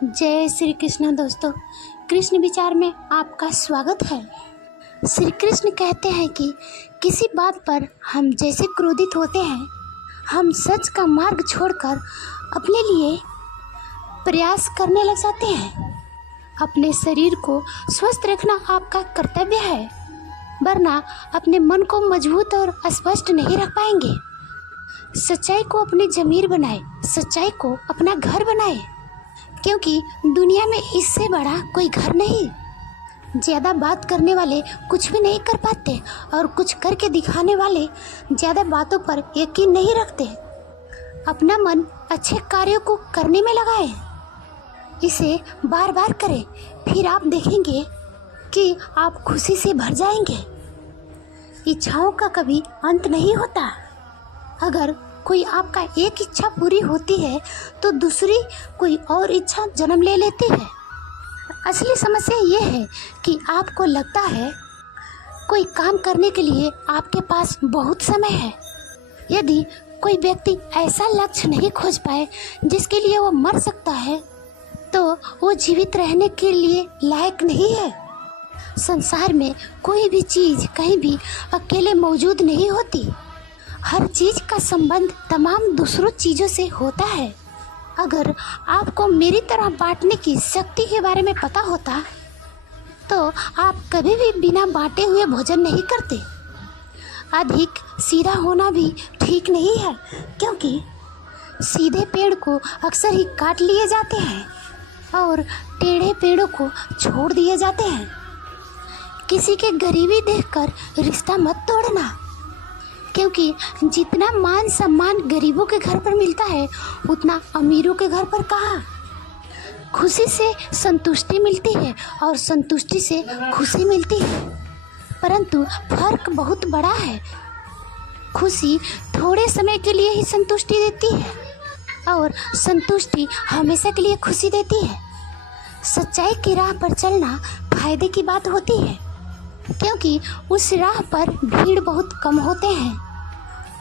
जय श्री कृष्ण। दोस्तों, कृष्ण विचार में आपका स्वागत है। श्री कृष्ण कहते हैं कि किसी बात पर हम जैसे क्रोधित होते हैं, हम सच का मार्ग छोड़कर अपने लिए प्रयास करने लग जाते हैं। अपने शरीर को स्वस्थ रखना आपका कर्तव्य है, वरना अपने मन को मजबूत और स्पष्ट नहीं रख पाएंगे। सच्चाई को अपनी ज़मीर बनाए, सच्चाई को अपना घर बनाए, क्योंकि दुनिया में इससे बड़ा कोई घर नहीं। ज़्यादा बात करने वाले कुछ भी नहीं कर पाते और कुछ करके दिखाने वाले ज़्यादा बातों पर यकीन नहीं रखते। अपना मन अच्छे कार्यों को करने में लगाएं, इसे बार बार करें, फिर आप देखेंगे कि आप खुशी से भर जाएंगे। इच्छाओं का कभी अंत नहीं होता। अगर कोई आपका एक इच्छा पूरी होती है तो दूसरी कोई और इच्छा जन्म ले लेती है। असली समस्या ये है कि आपको लगता है कोई काम करने के लिए आपके पास बहुत समय है। यदि कोई व्यक्ति ऐसा लक्ष्य नहीं खोज पाए जिसके लिए वो मर सकता है, तो वो जीवित रहने के लिए लायक नहीं है। संसार में कोई भी चीज़ कहीं भी अकेले मौजूद नहीं होती। हर चीज़ का संबंध तमाम दूसरों चीज़ों से होता है। अगर आपको मेरी तरह बांटने की शक्ति के बारे में पता होता तो आप कभी भी बिना बांटे हुए भोजन नहीं करते। अधिक सीधा होना भी ठीक नहीं है, क्योंकि सीधे पेड़ को अक्सर ही काट लिए जाते हैं और टेढ़े पेड़ों को छोड़ दिए जाते हैं। किसी के गरीबी देखकर रिश्ता मत तोड़ना, क्योंकि जितना मान सम्मान गरीबों के घर पर मिलता है उतना अमीरों के घर पर कहाँ। खुशी से संतुष्टि मिलती है और संतुष्टि से खुशी मिलती है, परंतु फर्क बहुत बड़ा है। खुशी थोड़े समय के लिए ही संतुष्टि देती है और संतुष्टि हमेशा के लिए खुशी देती है। सच्चाई की राह पर चलना फायदे की बात होती है, क्योंकि उस राह पर भीड़ बहुत कम होते हैं।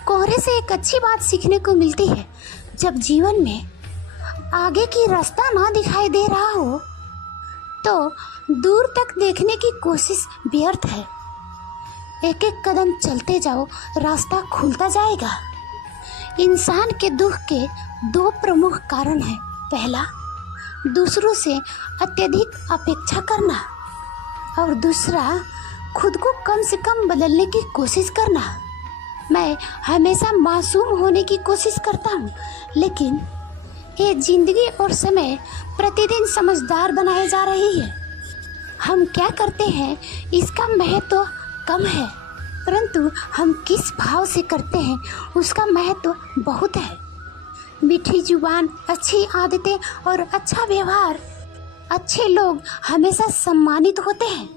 कोहरे से एक अच्छी बात सीखने को मिलती है। जब जीवन में आगे की रास्ता ना दिखाई दे रहा हो तो दूर तक देखने की कोशिश व्यर्थ है। एक एक कदम चलते जाओ, रास्ता खुलता जाएगा। इंसान के दुख के दो प्रमुख कारण हैं। पहला, दूसरों से अत्यधिक अपेक्षा करना, और दूसरा, खुद को कम से कम बदलने की कोशिश करना। मैं हमेशा मासूम होने की कोशिश करता हूँ, लेकिन ये जिंदगी और समय प्रतिदिन समझदार बनाए जा रही है। हम क्या करते हैं इसका महत्व कम है, परंतु हम किस भाव से करते हैं उसका महत्व बहुत है। मीठी जुबान, अच्छी आदतें और अच्छा व्यवहार, अच्छे लोग हमेशा सम्मानित होते हैं।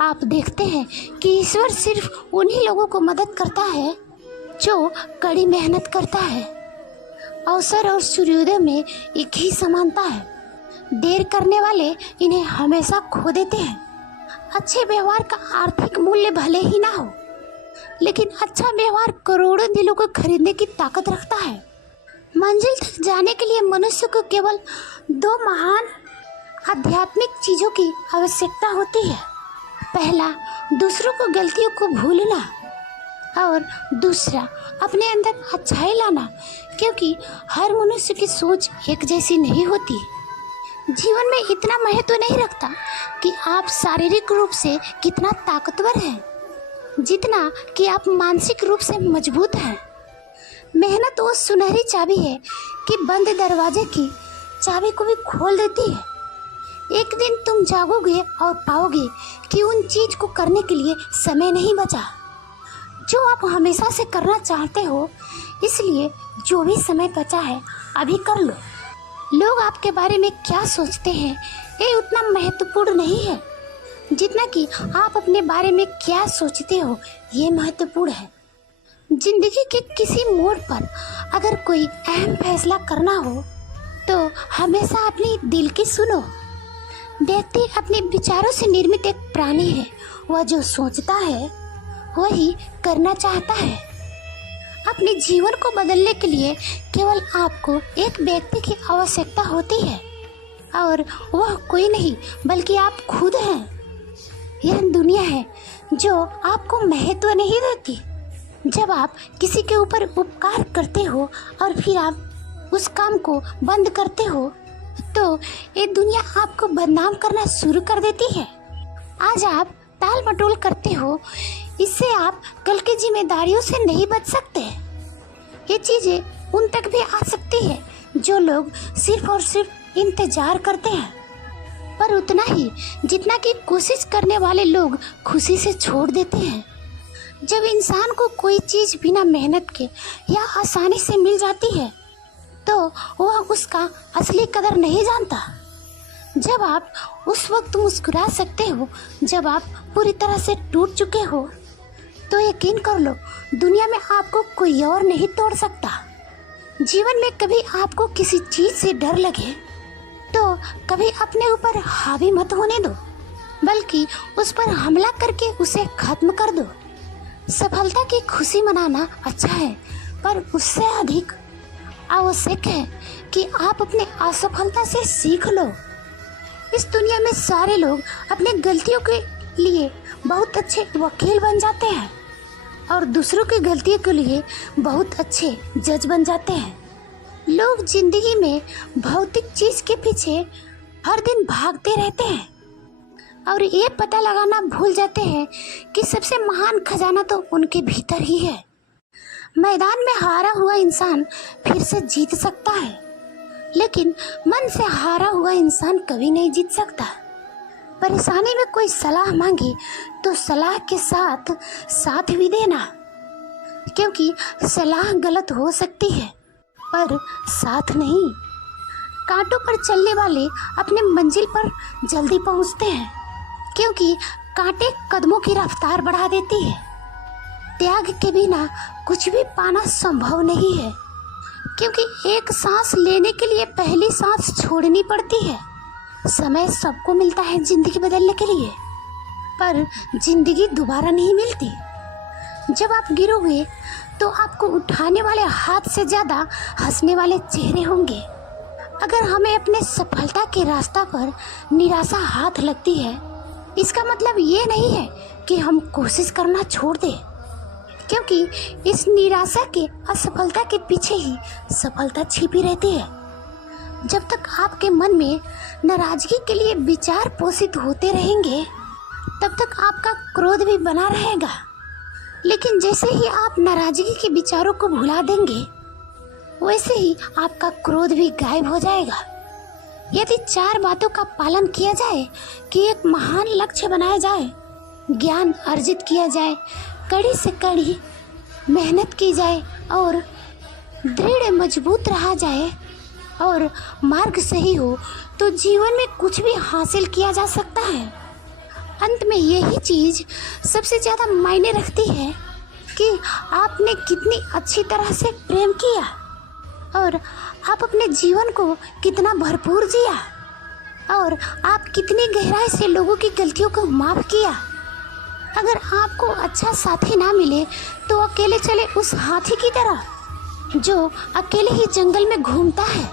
आप देखते हैं कि ईश्वर सिर्फ उन्हीं लोगों को मदद करता है जो कड़ी मेहनत करता है। अवसर और सूर्योदय में एक ही समानता है। देर करने वाले इन्हें हमेशा खो देते हैं। अच्छे व्यवहार का आर्थिक मूल्य भले ही ना हो, लेकिन अच्छा व्यवहार करोड़ों दिलों को खरीदने की ताकत रखता है। मंजिल तक जाने के लिए मनुष्य को केवल दो महान आध्यात्मिक चीज़ों की आवश्यकता होती है। पहला, दूसरों को गलतियों को भूलना, और दूसरा, अपने अंदर अच्छाई लाना, क्योंकि हर मनुष्य की सोच एक जैसी नहीं होती। जीवन में इतना महत्व नहीं रखता कि आप शारीरिक रूप से कितना ताकतवर हैं, जितना कि आप मानसिक रूप से मजबूत हैं। मेहनत वो सुनहरी चाबी है कि बंद दरवाजे की चाबी को भी खोल देती है। एक दिन तुम जागोगे और पाओगे कि उन चीज़ को करने के लिए समय नहीं बचा जो आप हमेशा से करना चाहते हो। इसलिए जो भी समय बचा है अभी कर लो। लोग आपके बारे में क्या सोचते हैं ये उतना महत्वपूर्ण नहीं है जितना कि आप अपने बारे में क्या सोचते हो ये महत्वपूर्ण है। जिंदगी के किसी मोड़ पर अगर कोई अहम फैसला करना हो तो हमेशा अपने दिल की सुनो। व्यक्ति अपने विचारों से निर्मित एक प्राणी है। वह जो सोचता है वही करना चाहता है। अपने जीवन को बदलने के लिए केवल आपको एक व्यक्ति की आवश्यकता होती है। और वह कोई नहीं बल्कि आप खुद हैं। यह दुनिया है जो आपको महत्व नहीं देती। जब आप किसी के ऊपर उपकार करते हो और फिर आप उस काम को बंद करते हो तो ये दुनिया आपको बदनाम करना शुरू कर देती है। आज आप टाल मटोल करते हो, इससे आप कल की जिम्मेदारियों से नहीं बच सकते। ये चीज़ें उन तक भी आ सकती है जो लोग सिर्फ और सिर्फ इंतजार करते हैं, पर उतना ही जितना कि कोशिश करने वाले लोग खुशी से छोड़ देते हैं। जब इंसान को कोई चीज़ बिना मेहनत के या आसानी से मिल जाती है तो वह उसका असली कदर नहीं जानता। जब आप उस वक्त मुस्कुरा सकते हो जब आप पूरी तरह से टूट चुके हो, तो यकीन कर लो दुनिया में आपको कोई और नहीं तोड़ सकता। जीवन में कभी आपको किसी चीज़ से डर लगे तो कभी अपने ऊपर हावी मत होने दो, बल्कि उस पर हमला करके उसे खत्म कर दो। सफलता की खुशी मनाना अच्छा है, पर उससे अधिक आवश्यक है कि आप अपने असफलता से सीख लो। इस दुनिया में सारे लोग अपने गलतियों के लिए बहुत अच्छे वकील बन जाते हैं और दूसरों की गलतियों के लिए बहुत अच्छे जज बन जाते हैं। लोग जिंदगी में भौतिक चीज के पीछे हर दिन भागते रहते हैं और ये पता लगाना भूल जाते हैं कि सबसे महान खजाना तो उनके भीतर ही है। मैदान में हारा हुआ इंसान फिर से जीत सकता है, लेकिन मन से हारा हुआ इंसान कभी नहीं जीत सकता। परेशानी में कोई सलाह मांगे तो सलाह के साथ साथ भी देना, क्योंकि सलाह गलत हो सकती है पर साथ नहीं। कांटों पर चलने वाले अपने मंजिल पर जल्दी पहुंचते हैं, क्योंकि कांटे कदमों की रफ्तार बढ़ा देती है। त्याग के बिना कुछ भी पाना संभव नहीं है, क्योंकि एक सांस लेने के लिए पहली सांस छोड़नी पड़ती है। समय सबको मिलता है जिंदगी बदलने के लिए, पर जिंदगी दोबारा नहीं मिलती। जब आप गिरोगे तो आपको उठाने वाले हाथ से ज़्यादा हंसने वाले चेहरे होंगे। अगर हमें अपने सफलता के रास्ता पर निराशा हाथ लगती है, इसका मतलब ये नहीं है कि हम कोशिश करना छोड़ दें, क्योंकि इस निराशा के असफलता के पीछे ही सफलता छिपी रहती है। जब तक आपके मन में नाराजगी के लिए विचार पोषित होते रहेंगे, तब तक आपका क्रोध भी बना रहेगा। लेकिन जैसे ही आप नाराजगी के विचारों को भुला देंगे, वैसे ही आपका क्रोध भी गायब हो जाएगा। यदि 4 बातों का पालन किया जाए कि एक महान लक्ष्य बनाया जाए, ज्ञान अर्जित किया जाए, कड़ी से कड़ी मेहनत की जाए और दृढ़ मजबूत रहा जाए और मार्ग सही हो, तो जीवन में कुछ भी हासिल किया जा सकता है। अंत में यही चीज़ सबसे ज़्यादा मायने रखती है कि आपने कितनी अच्छी तरह से प्रेम किया और आप अपने जीवन को कितना भरपूर जिया और आप कितनी गहराई से लोगों की गलतियों को माफ़ किया। अगर आपको अच्छा साथी ना मिले तो अकेले चले उस हाथी की तरह जो अकेले ही जंगल में घूमता है।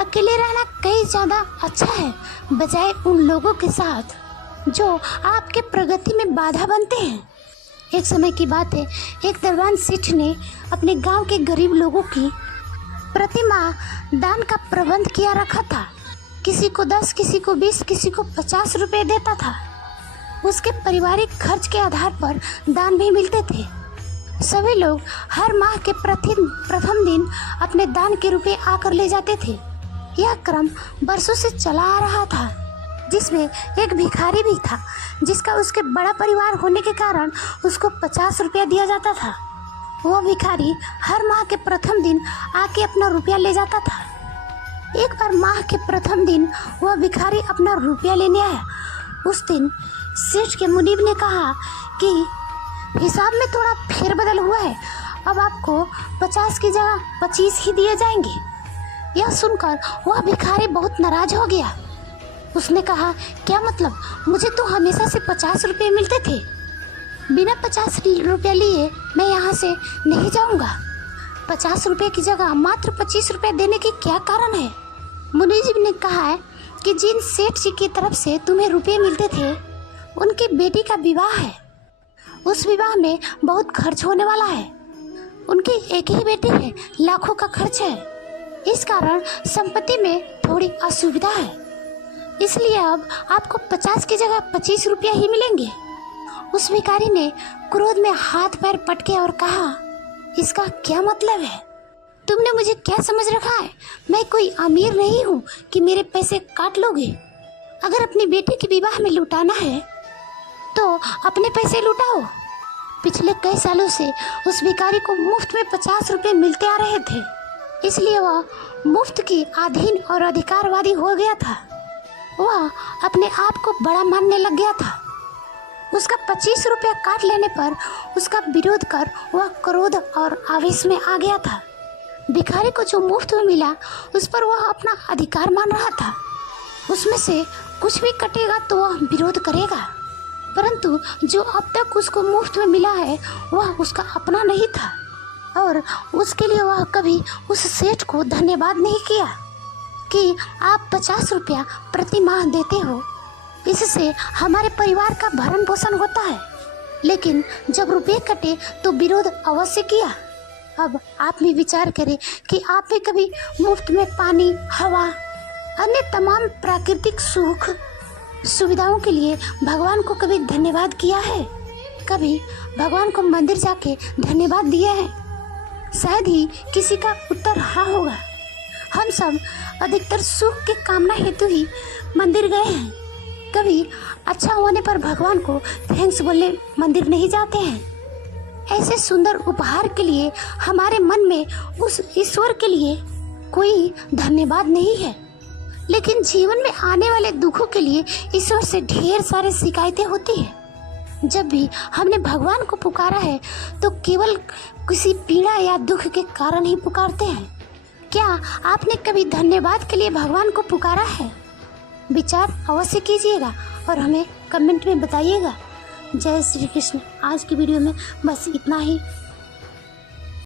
अकेले रहना कई ज़्यादा अच्छा है बजाय उन लोगों के साथ जो आपके प्रगति में बाधा बनते हैं। एक समय की बात है, एक दरबान सेठ ने अपने गांव के गरीब लोगों की प्रतिमाह दान का प्रबंध किया रखा था। किसी को 10, किसी को 20, किसी को 50 रुपए देता था। उसके पारिवारिक खर्च के आधार पर दान भी मिलते थे। सभी लोग हर माह के प्रथम दिन अपने दान के रुपए आकर ले जाते थे। यह क्रम बरसों से चला आ रहा था, जिसमें एक भिखारी भी था जिसका उसके बड़ा परिवार होने के कारण उसको 50 रुपया दिया जाता था। वह भिखारी हर माह के प्रथम दिन आके अपना रुपया ले जाता था। एक बार माह के प्रथम दिन वह भिखारी अपना रुपया लेने आया। उस दिन सेठ के मुनीब ने कहा कि हिसाब में थोड़ा फेरबदल हुआ है, अब आपको 50 की जगह 25 ही दिए जाएंगे। यह सुनकर वह भिखारी बहुत नाराज हो गया। उसने कहा, क्या मतलब, मुझे तो हमेशा से 50 रुपये मिलते थे। बिना 50 रुपये लिए मैं यहाँ से नहीं जाऊँगा। 50 रुपये की जगह मात्र 25 रुपये देने की क्या कारण है? मुनीब ने कहा है कि जिन सेठ जी की तरफ से तुम्हें रुपए मिलते थे उनकी बेटी का विवाह है। उस विवाह में बहुत खर्च होने वाला है। उनकी एक ही बेटी है, लाखों का खर्च है। इस कारण संपत्ति में थोड़ी असुविधा है, इसलिए अब आपको 50 की जगह 25 रुपया ही मिलेंगे। उस भिखारी ने क्रोध में हाथ पैर पटके और कहा, इसका क्या मतलब है? तुमने मुझे क्या समझ रखा है? मैं कोई अमीर नहीं हूँ कि मेरे पैसे काट लोगे। अगर अपनी बेटी के विवाह में लुटाना है तो अपने पैसे लुटाओ। पिछले कई सालों से उस भिखारी को मुफ्त में 50 रुपये मिलते आ रहे थे, इसलिए वह मुफ्त की अधीन और अधिकारवादी हो गया था। वह अपने आप को बड़ा मानने लग गया था। उसका 25 रुपया काट लेने पर उसका विरोध कर वह क्रोध और आवेश में आ गया था। भिखारी को जो मुफ्त में मिला उस पर वह अपना अधिकार मान रहा था। उसमें से कुछ भी कटेगा तो वह विरोध करेगा, परंतु जो अब तक उसको मुफ्त में मिला है वह उसका अपना नहीं था और उसके लिए वह कभी उस सेठ को धन्यवाद नहीं किया कि आप 50 रुपया प्रति माह देते हो, इससे हमारे परिवार का भरण पोषण होता है। लेकिन जब रुपये कटे तो विरोध अवश्य किया। अब आप भी विचार करें कि आप भी कभी मुफ्त में पानी, हवा, अन्य तमाम प्राकृतिक सुख सुविधाओं के लिए भगवान को कभी धन्यवाद किया है? कभी भगवान को मंदिर जाके धन्यवाद दिया है? शायद ही किसी का उत्तर हाँ होगा। हम सब अधिकतर सुख के कामना हेतु ही मंदिर गए हैं। कभी अच्छा होने पर भगवान को थैंक्स बोलने मंदिर नहीं जाते हैं। ऐसे सुंदर उपहार के लिए हमारे मन में उस ईश्वर के लिए कोई धन्यवाद नहीं है। लेकिन जीवन में आने वाले दुखों के लिए ईश्वर से ढेर सारी शिकायतें होती हैं। जब भी हमने भगवान को पुकारा है तो केवल किसी पीड़ा या दुख के कारण ही पुकारते हैं। क्या आपने कभी धन्यवाद के लिए भगवान को पुकारा है? विचार अवश्य कीजिएगा और हमें कमेंट में बताइएगा। जय श्री कृष्ण। आज की वीडियो में बस इतना ही।